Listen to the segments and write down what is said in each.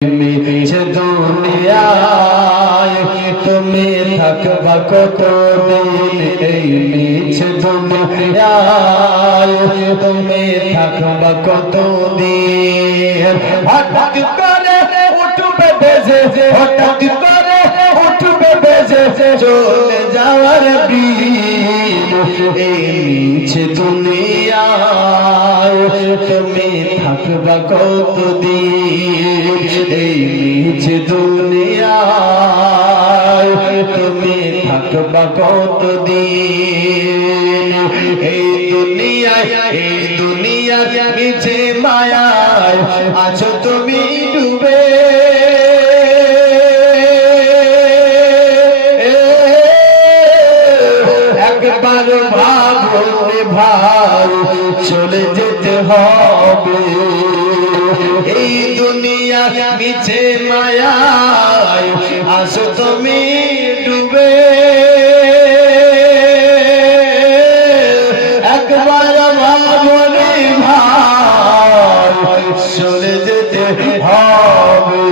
মিছে দুনিয়ায় তুমি থাকবা কতদিন, এই মিছে দুনিয়ায় তুমি থাকবা কতদিন। হঠাৎ করে উঠবে বেজে, হঠাৎ করে উঠবে বেজে চলে যাওয়ার দিন, এই মিছে দুনিয়ায় তুমি থাকবা কতদিন, এই মিছে দুনিয়ায় তুমি থাকবা কতদিন। এই দুনিয়ার মিছে মায়ায় আছো তুমি ডুবে, একবার ভাবো ভাই চলে যেতে হবে। এই দুনিয়া মিছে মায়ায় আসো তুমি ডুবে, একবার ভাবো ভাই চলে যেতে হবে।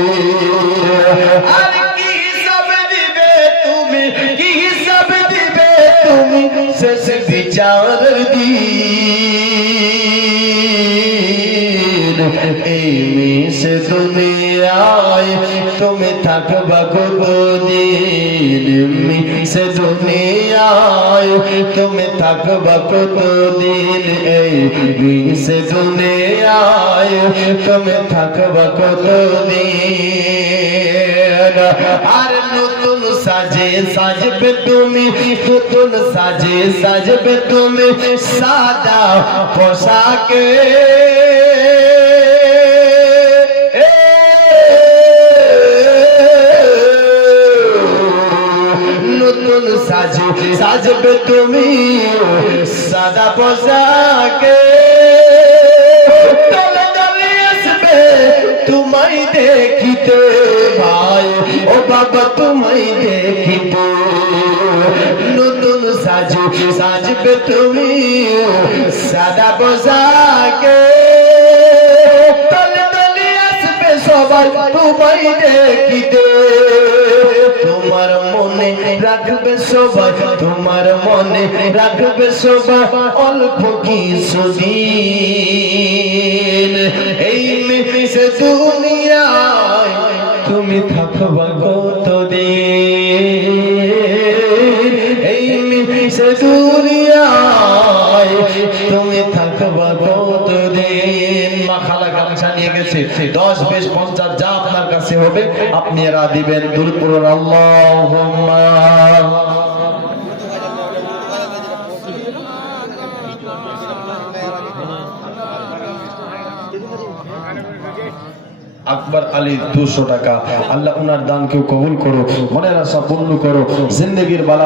আর কি হিসাব দিবে তুমি, কি হিসাব দিবে তুমি শেষ বিচারের দিন। এই মিছে দুনিয়ায় তুমি থাকবা কতদিন, মিছে দুনিয়ায় তুমি থাকবা কতদিন, এই মিছে দুনিয়ায় তুমি থাকবা কতদিন। আর নতুন সাজে সাজবে তুমি, নতুন সাজে সাজবে তুমি সাদা পোশাকে, নতুন সাজে সাজবে তুমি সাদা পোশাকে, দলে দলে আসবে তোমায় দেখিতে ভাই, ও বাবা তোমায় দেখিতে। নতুন সাজে সাজবে তুমি সাদা পোশাকে, দলে দলে আসবে সবাই তোমায় দেখিতে। তোমার মনে রাখবে সবাই, তোমার মনে রাখবে সবাই অল্প কিছুদিন। এই মিছে দুনিয়ায় তুমি থাকবা কতদিন, এই মিছে দুনিয়ায় তুমি থাকবা কতদিন। মা খালা গামছা নিয়ে গেছে, 10, 20, 50 যা আপনার কাছে হবে আপনি এরা দিবেন। দূর পড়ুন আল্লাহুম্মা। আকবর আলী 200 টাকা। আল্লাহ উনার দানকে কবুল করো, মনের আশা পূর্ণ করো, জিন্দেগির বালা